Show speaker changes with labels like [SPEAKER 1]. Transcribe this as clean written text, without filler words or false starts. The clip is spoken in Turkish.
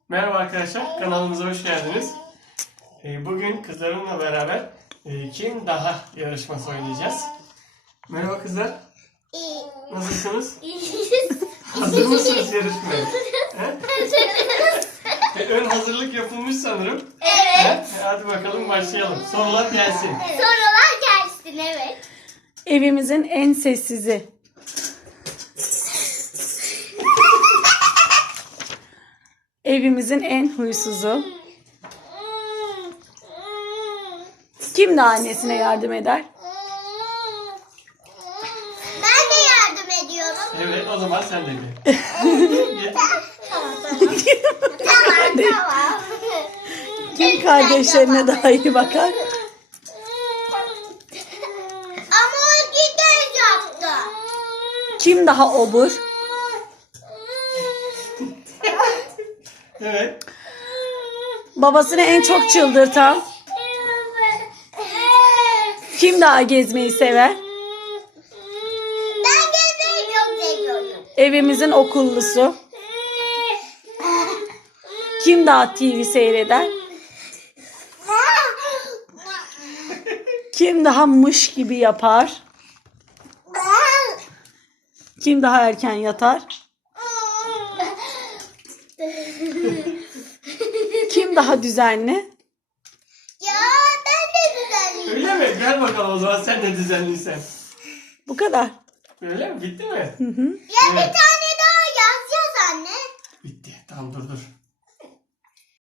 [SPEAKER 1] Merhaba arkadaşlar, kanalımıza hoş geldiniz. Bugün kızlarımla beraber kim daha yarışması oynayacağız. Merhaba kızlar.
[SPEAKER 2] İyi.
[SPEAKER 1] Nasılsınız?
[SPEAKER 2] İyiyiz.
[SPEAKER 1] Hazır mısınız yarışmaya? Ön hazırlık yapılmış sanırım.
[SPEAKER 2] Evet.
[SPEAKER 1] Hadi bakalım başlayalım. Sorular gelsin.
[SPEAKER 2] Sorular gelsin, evet.
[SPEAKER 3] Evimizin en sessizi. Evimizin en huysuzu. Kim de annesine yardım eder?
[SPEAKER 2] Ben de yardım ediyorum.
[SPEAKER 1] Evet, o zaman sen de gel.
[SPEAKER 2] Tamam.
[SPEAKER 3] Kim kardeşlerine daha iyi bakar?
[SPEAKER 2] Ama o gider yaptı.
[SPEAKER 3] Kim daha obur?
[SPEAKER 1] Evet.
[SPEAKER 2] Babasını
[SPEAKER 3] en çok çıldırtan? Kim daha gezmeyi sever?
[SPEAKER 2] Ben gezmeyi çok seviyorum.
[SPEAKER 3] Evimizin okullusu. Kim daha TV seyreder? Kim daha mış gibi yapar? Kim daha erken yatar? Kim daha düzenli?
[SPEAKER 2] Ya ben de düzenliyim.
[SPEAKER 1] Öyle mi? Gel bakalım o zaman sen de düzenliysen.
[SPEAKER 3] Bu kadar.
[SPEAKER 1] Öyle mi? Bitti mi?
[SPEAKER 3] Hı hı.
[SPEAKER 2] Ya bir
[SPEAKER 1] Evet.
[SPEAKER 2] tane daha yazacağız anne.
[SPEAKER 1] Bitti. Tamam dur.